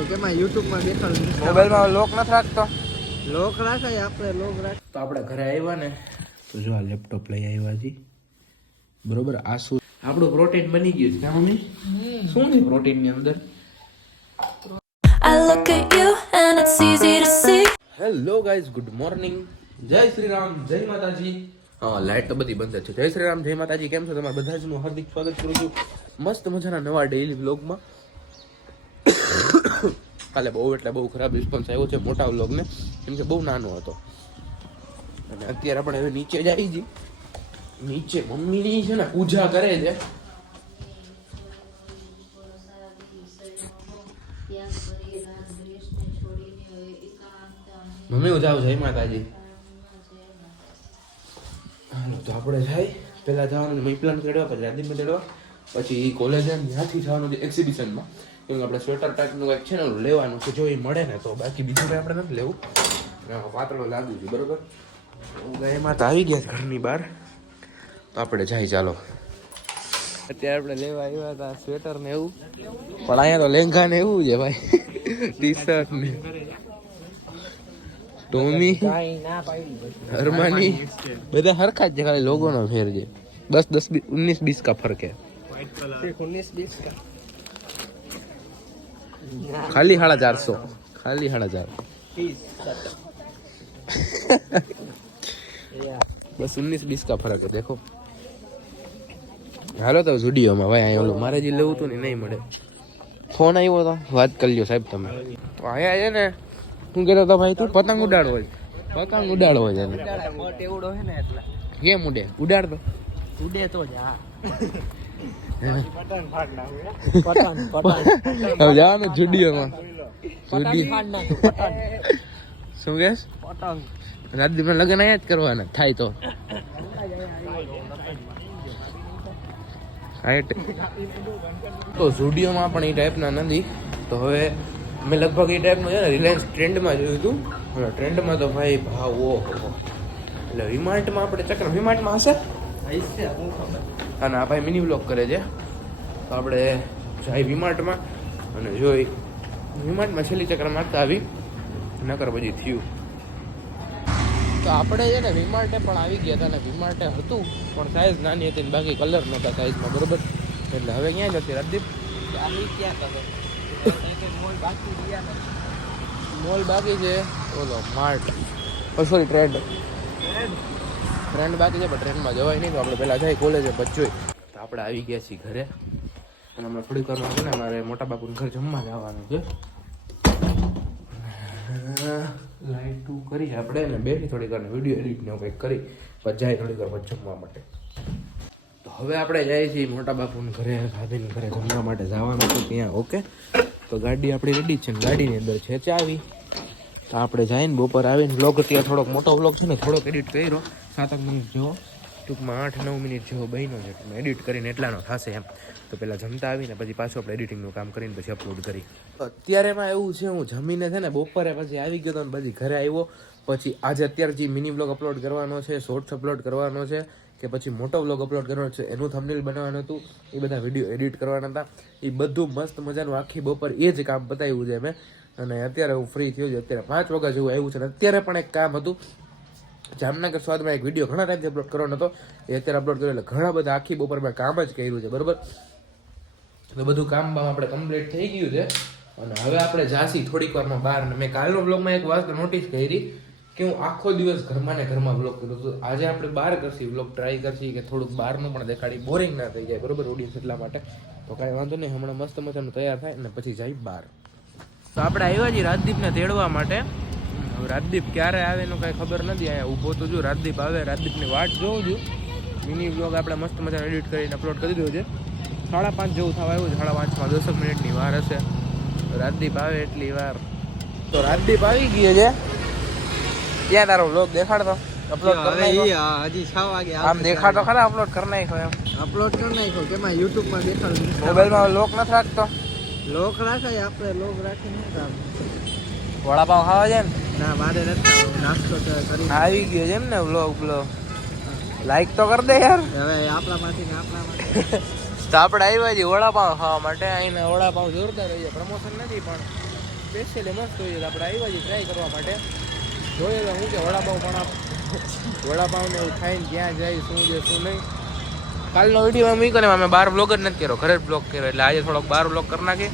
નાખો કેમાં YouTube માં દેખાડું મોબાઈલમાં લોક નથી રાખતો. લોક રાખાય આપણે લોક રાખ. તો આપણે ઘરે આવ્યા ને તો જો આ લેપટોપ લઈ આવ્યા છી બરોબર. આ શું આપણું પ્રોટીન બની ગયું છે મમ્મી? શું છે પ્રોટીન ની અંદર? I look at you and it's easy to see. Hello guys, good morning. જય શ્રી રામ, જય માતાજી. હા, લાઈટ તો બધી બંધ છે. જય શ્રી રામ, જય માતાજી. કેમ છો તમારા બધા જનું હાર્દિક સ્વાગત કરું છું મસ્ત મજાના નવા ડેઈલી વ્લોગમાં. કાલે બહુ ખરાબ રિસ્પોન્સ આવ્યો છે મોટા વ્લોગને, કેમ કે બહુ નાનો હતો. અને અત્યારે આપણે હવે નીચે જઈ છીએ. નીચે મમ્મીની છે ને પૂજા કરે છે. મમ્મી હું જાઉં જય માતાજી. હાલો તો આપણે જાય. પહેલા જવાનું મહીપ્લાન ચડવા, પછી રાધીમાં ચડવા, પછી કોલેજ ત્યાંથી જવાનું છે એક્ઝિબિશનમાં. કેમ કે આપણે સ્વેટર ટાઈપનું કંઈક છે ને લેવાનું છે, જો એ મળે ને તો. બાકી બીજું કંઈ આપણે નથી લેવું. પાતળો લાગુ છે બરોબર. એમાં તો આવી ગયા ઘરની બહાર, તો આપણે જાય. ચાલો અત્યારે આપણે લેવા આવ્યા હતા સ્વેટર ને એવું, પણ અહીંયા તો લેંઘા ને એવું છે ભાઈ. ટી શર્ટ ને ટોમી હરમાની બધા હરખા જ છે, ખાલી લોગો નો ફેર છે. બસ 19-20 का फर्क है. खाली 450, खाली 450 बस 19-20 का फर्क है. देखो હાલો તો સ્ટુડિયોમાં ભાઈ. અહીંયા ઓલો મારે જે લેવું હતું ને નહીં મળે. ફોન આવ્યો તો વાત કરી લ્યો સાહેબ તમે. તો અહીંયા છે ને શું કહેતો હતો ભાઈ? તું પતંગ ઉડાડવો છે? પતંગ ઉડાડવો છે એવડો છે ને એટલે કેમ ઉડે? ઉડાડ તો ઉડે તો જા. હવે જવાનું સ્ટુડિયોમાં. શું કહેશ? રાતદીપના લગ્ન અહીંયા જ કરવાના થાય તો. તો સ્ટુડિયોમાં પણ એ ટાઈપના નથી. તો હવે મેં લગભગ એ ટાઈપનું છે ને રિલાયન્સ ટ્રેન્ડમાં જોયું હતું. ટ્રેન્ડમાં તો ભાઈ ભાવ ઓહો. એટલે વીમાર્ટમાં આપણે ચક્ર વીમાર્ટમાં હશે. અને આ ભાઈ મિની વ્લોગ કરે છે, તો આપણે જાય વીમાર્ટમાં અને જોઈ. વીમાર્ટમાં છેલ્લી ચક્ર મારતા આવી, નકર પછી થયું. તો આપણે છે ને વીમાર્ટે પણ આવી ગયા હતા. અને વીમાર્ટે હતું પણ સાઈઝ નાની હતી ને બાકી કલર નહોતા સાઈઝમાં બરોબર. એટલે હવે ક્યાં જતી રાજદીપ? મોલ બાકી છે. ઓલો માર્ટ, સોરી ટ્રેન્ડ બાકી છે, પણ ટ્રેનમાં જવાય નહીં. તો આપણે પહેલાં જાય કોલેજે પછી જોઈ. તો આપણે આવી ગયા છીએ ઘરે. અને હમણાં થોડીક વારમાં છે ને મારે મોટા બાપુનું ઘર જમવા જવાનું છે. લાઈટ કરી આપણે ને બેઠી થોડીક વાર વિડીયો એડિટ ને કંઈક કરી પછી જાય થોડીક વાર પછી જમવા માટે. તો હવે આપણે જઈએ છીએ મોટા બાપુના ઘરે, ગાંધીના ઘરે જમવા માટે જવાનું છે ત્યાં. ઓકે, તો ગાડી આપણી રેડી છે ને ગાડીની અંદર છે ચાવી. તો આપણે જઈને બપોર આવીને વ્લોગ, અત્યારે થોડોક મોટો વ્લોગ છે ને થોડોક એડિટ કર્યો, 7-8 મિનિટ જેવો, ટૂંકમાં 8-9 મિનિટ જેવો બન્યો છે. એડિટ કરીને એટલાનો થશે એમ. તો પહેલાં જમતા આવીને પછી પાછું આપણે એડિટિંગનું કામ કરીને પછી અપલોડ કરી. અત્યારે એમાં એવું છે, હું જમીને છે ને બપોરે પછી આવી ગયો તો ને પછી ઘરે આવ્યો. પછી આજે અત્યારે જે મિની વ્લોગ અપલોડ કરવાનો છે, શોર્ટ્સ અપલોડ કરવાનો છે, કે પછી મોટો વ્લોગ અપલોડ કરવાનો છે, એનું થંબનેલ બનાવવાનું હતું, એ બધા વિડીયો એડિટ કરવાના હતા. એ બધું મસ્ત મજાનું આખી બપોર એ જ કામ બતાવ્યું છે મેં. અને અત્યારે હું ફ્રી થયો છું. અત્યારે 5 વાગ્યા જેવું આવ્યું છે. અને અત્યારે પણ એક કામ હતું, જામનગર સ્વાદમાં એક વિડીયો ઘણા ટાઈમથી અપલોડ કરવાનો હતો, એ અત્યારે અપલોડ કર્યો. એટલે ઘણા બધા આખી બપોર મેં કામ જ કર્યું છે બરોબર. તો બધું કામ આપણે કમ્પ્લીટ થઈ ગયું છે. અને હવે આપણે જાસી થોડીક વારમાં બહાર. મેં કાલનો વ્લોગમાં એક વાત નોટિસ કરી કે હું આખો દિવસ ઘરમાં ને ઘરમાં વ્લોગ કર્યો હતો. આજે આપણે બહાર કરશી વ્લોગ, ટ્રાય કરશી કે થોડુંક બહારનું પણ દેખાડી, બોરિંગ ના થઈ જાય બરોબર ઓડિયન્સ એટલા માટે. તો કાંઈ વાંધો નહીં, હમણાં મસ્ત મજાનું તૈયાર થાય ને પછી જાય બહાર. તો આપણે આવ્યા છીએ રાજદીપને તેડવા માટે. રાજદીપ ક્યારે આવે એનું કાંઈ ખબર નથી. અહીંયા ઊભો તો જો રાજદીપ આવે, રાજદીપની વાટ જોઉં છું. મિની વ્લોગ આપણે મસ્ત મજાનું એડિટ કરીને અપલોડ કરી દીધો છે. 5:30 જેવું થવા આવ્યું છે. 5:30માં 10 મિનિટની વાર હશે. રાજદીપ આવે એટલી વાર. તો રાજદીપ આવી ગયો છે. ક્યાં તારો વ્લોગ દેખાડતો? અપલોડ કરી હજી 6 વાગે આમ દેખાડતો ખરા? અપલોડ કરી નાખ્યો એમ? અપલોડ કરી નાખ્યો કેમાં YouTube માં દેખાડું. મોબાઈલમાં લોક નથી રાખતો? લોક રાખાય આપણે લોક રાખીને કામ. વડાપાવ ખાવા છે ને? ના મારે નથી, નાસ્તો કરી આવી ગયો છે એમ ને વ્લોગ. લાઈક તો કરી દે યાર. હવે આપણામાંથી તો આપણે આવ્યા છીએ વડાપાવ ખાવા માટે. અહીંના વડાપાવ જોરદાર રહી છે. પ્રમોશન નથી પણ સ્પેશિયલી મસ્ત હોય છે આપણે આવ્યા છીએ ટ્રાય કરવા માટે જોઈએ તો હું કે વડાપાઉં પણ વડાપાઉં ને એવું ખાઈને ક્યાં જાય શું છે શું નહીં. કાલનો વિડીયો મૂક્યો ને અમે બહાર બ્લોગ જ નથી કર્યો, ઘરે જ બ્લોગ કર્યો, એટલે આજે થોડોક બહાર બ્લોગ કરી નાખી.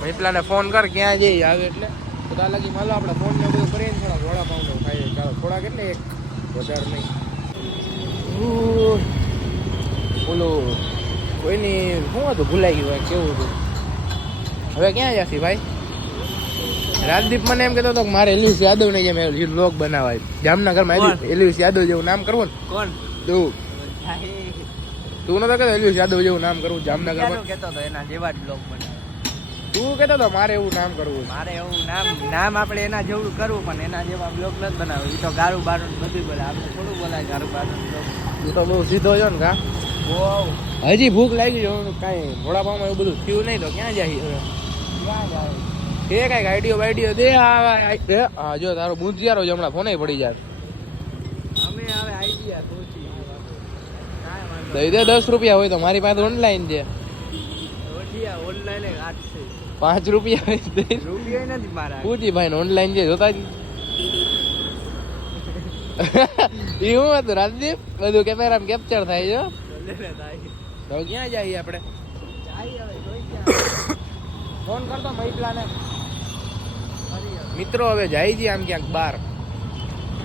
મહિપલાને ફોન કર ક્યાં જઈએ આવે એટલે તો ત્યાં લગી માલો આપણે ફોન ને બધું કરીને થોડા વડાપાઉં ને ખાઈએ. ચાલો થોડાક એટલે એક વધારે નહીં. ઓલું કોઈની શું હતું ભૂલાઈ ગયું હોય કેવું હતું. હવે ક્યાં જશે ભાઈ? રાજદીપ મને એમ કહેતો હતો કે મારે એલિસ યાદવ નહીં જેમ બ્લોગ બનાવાય જામનગરમાં. એલિસ યાદવ જેવું નામ કરવું ને. કોણ તું નતો કહેતો એલિસ યાદવ જેવું નામ કરવું જામનગરમાં? કહેતો હતો એના જેવા જ બ્લોગ બનાવે. તું કહેતો હતો મારે એવું નામ કરવું. મારે એવું નામ આપણે એના જેવું કરવું પણ એના જેવા બ્લોગ નથી બનાવવું. એ તો ગારું બારું બધું બોલે, આપણે થોડું બોલાય ગારું બારું બ્લોગ. તું તો બહુ સીધો છો ને કા? હજી ભૂખ લાગી છે કાંઈ વડાપાઉંમાં એવું બધું થયું નહીં તો ક્યાં જાય હવે? ક્યાં જાય એ કાંઈક આઈડિયો દે. હા જો તારો બુંદિયારો જ હમણાં ફોને પડી જાય. અમે હવે આઈડિયા સોચી દઈ દે 10 રૂપિયા હોય તો મારી પાસે ઓનલાઈન છે. ઓનલાઈન આઠ છે 5 રૂપિયા હોય તો દઈ. રૂપિયા નથી મારા. પૂછી ભાઈ ઓનલાઈન છે જોતા જ. એ શું હતું રાજદીપ? બધું કેમેરામાં કેપ્ચર થાય છે. તો ક્યાં જઈએ આપણે? ફોન કરતો મહિપલાને. મિત્રો હવે જાય છે આમ ક્યાંક બહાર.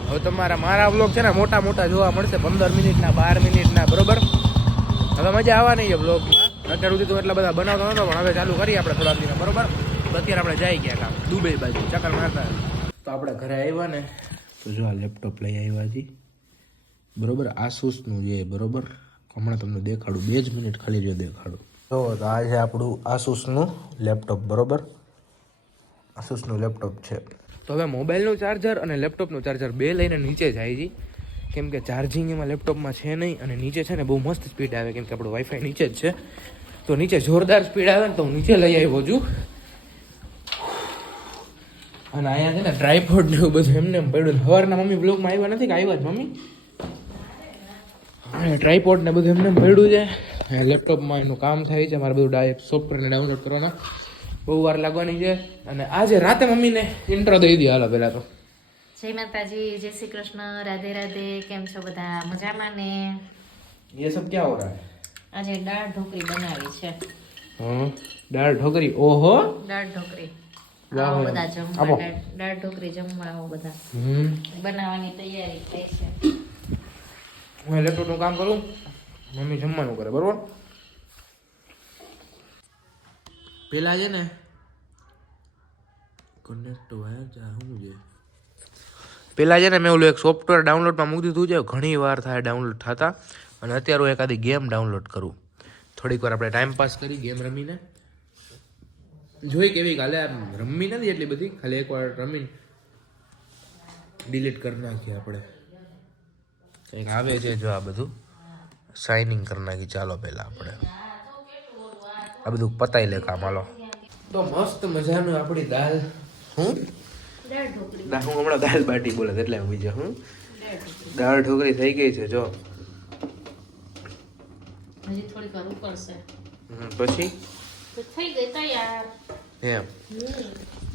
હવે તમારા મારા વ્લોગ છે ને મોટા મોટા જોવા મળશે 15 મિનિટના 12 મિનિટના બરોબર. હવે મજા આવવાની છે વ્લોગમાં. અત્યાર સુધી તો એટલા બધા બનાવતો નતો પણ હવે ચાલુ કરીએ આપણે થોડાક દિવસ બરોબર. તો અત્યારે આપણે જઈ ક્યાંક આમ દુબઈ બાજુ ચક્કર મારતા. તો આપણે ઘરે આવ્યા ને તો જો આ લેપટોપ લઈ આવ્યા છીએ બરોબર. આસુસનું છે બરોબર. હમણાં તમને દેખાડું 2 જ મિનિટ ખાલી જો દેખાડું. તો આ છે આપણું આસુસનું લેપટોપ બરોબર. આસુસનું લેપટોપ છે. તો હવે મોબાઈલનું ચાર્જર અને લેપટોપનું ચાર્જર બે લઈને નીચે જાય છે કેમ કે ચાર્જિંગ એમાં લેપટોપમાં છે નહીં અને નીચે છે ને બહુ મસ્ત સ્પીડ આવે કેમ કે આપણું વાઈફાઈ નીચે જ છે. તો નીચે જોરદાર સ્પીડ આવે ને તો હું નીચે લઈ આવ્યો છું. અને અહીંયા છે ને ટ્રાયપોડ ને એવું બધું એમને એમ પડ્યું. સવારના મમ્મી બ્લોગમાં આવ્યા નથી કે આવ્યા જ મમ્મી? ટ્રાયપોડ ને બધું એમને પડ્યું છે. લેપટોપમાં એનું કામ થાય છે. મારે બધું સોફ્ટવેરને ડાઉનલોડ કરવાના બહુ વાર લાગવાની છે. અને આજે રાતે મમ્મીને ઇન્ટ્રો દઈ દે હાલો પહેલાં તો. જય માતાજી, જય શ્રી કૃષ્ણ, રાધે રાધે. કેમ છો બધા? મજામાં ને? ये सब क्या हो रहा है? આજે દાળ ઢોકળી બનાવી છે. हाँ दाल ढोकरी. ओहो દાળ ઢોકળી વાહ, આવો વાહ. બધા આપો. જમવા. દાળ ઢોકળી જમવા આવો બધા. બનાવવાની તૈયારી થઈ છે. હું લેપટોપનું કામ કરું, મમ્મી જમવાનું કરે બરોબર. પેલા છે ને કનેક્ટ વાયર જાવું છે. પેલા છે ને મેં ઓલું એક સોફ્ટવેર ડાઉનલોડમાં મૂકી દીધું છે. ઘણી વાર થાય ડાઉનલોડ થતા. અને અત્યારે હું એકાદી ગેમ ડાઉનલોડ કરું. થોડીક વાર આપણે ટાઈમ પાસ કરી ગેમ રમીને જોઈ કેવી કાલે રમી નથી એટલી બધી. ખાલી એકવાર રમીને ડિલીટ કરી નાખીએ આપણે. કંઈક આવે છે જો આ બધું સાઇનિંગ કરી નાખી. ચાલો પહેલાં આપણે આ બધું પતાવી લે કામ. હાલો તો મસ્ત મજાનું આપણી દાલ હું હમણાં દાલ બાટી બોલે એટલે બીજા હું દાળ ઢોકળી થઈ ગઈ છે જો. હજી થોડીક વાર ઉકળશે પછી તો થઈ ગઈ તૈયાર. એમ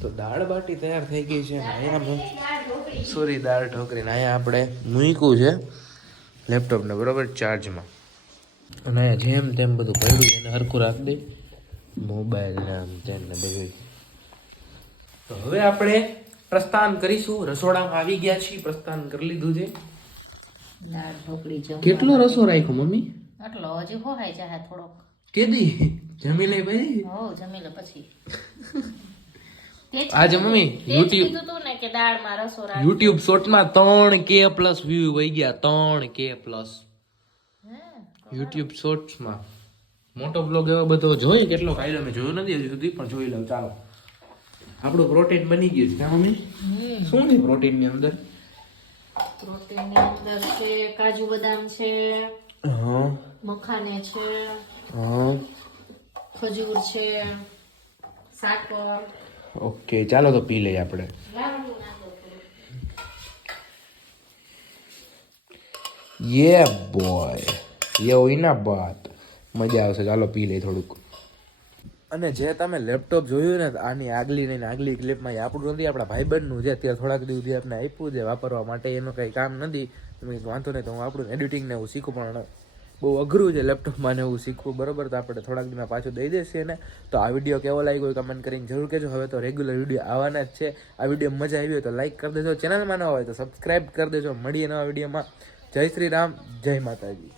તો દાળ બાટી તૈયાર થઈ ગઈ છે. અહીંયા સોરી દાળ ઢોકળી ને અહીંયા આપણે મૂક્યું છે લેપટોપને બરોબર ચાર્જમાં. અને જેમ તેમ બધું પડ્યું છે એને હરખું રાખી દે મોબાઈલ ને આમ તેમ ને બધું. તો હવે આપણે પ્રસ્થાન કરીશું. રસોડામાં આવી ગયા છીએ, પ્રસ્થાન કરી લીધું છે. દાળ ઢોકળી જમવા. કેટલો રસો રાખ્યો મમ્મી? આટલો હજી હોહાય જાય થોડોક. કેદી જમી લઈ ભાઈ. હો જમી લે પછી. આજે મમ્મી YouTube ને કે દાળમાં રસો રાખ. YouTube શોર્ટમાં 3K+ વ્યૂ વહી ગયા. 3K+. YouTube શોર્ટ્સમાં મોટો બ્લોગ એવો બધો જોઈ કેટલો કાયદો મેં જોયો નથી હજી સુધી પણ જોઈ લઉં. ચાલો આપણું પ્રોટીન બની ગયું છે મમ્મી. શું છે પ્રોટીનની અંદર? પ્રોટીનની અંદર છે કાજુ બદામ છે, હા મખાને છે, હા ખજૂર છે, સાકર. ઓકે ચાલો તો પી લઈએ આપણે. યે બોય યે હોય ના બાત મજા આવશે. ચાલો પી લઈએ થોડુંક. અને જે તમે લેપટોપ જોયું ને આની આગલી ક્લિપમાં એ આપણું નથી, આપણા ભાઈબંધનું છે. અત્યારે થોડાક દિવસ સુધી આપણે આપ્યું છે વાપરવા માટે, એનું કંઈ કામ નથી. તમે વાંધો નહીં તો હું આપણું એડિટિંગ ને એવું શીખું, પણ બહુ અઘરું છે લેપટોપમાં ને એવું શીખવું, બરાબર. તો આપણે થોડાક દિવસમાં પાછું દઈ દઈશું ને. તો આ વિડીયો કેવો લાગ્યો કમેન્ટ કરીને જરૂર કહેજો. હવે તો રેગ્યુલર વિડીયો આવવાના જ છે. આ વિડીયો મજા આવી હોય તો લાઈક કરી દેજો, ચેનલમાં ન હોય તો સબસ્ક્રાઈબ કરી દેજો. મળીએ નવા વિડીયોમાં. જય શ્રી રામ, જય માતાજી.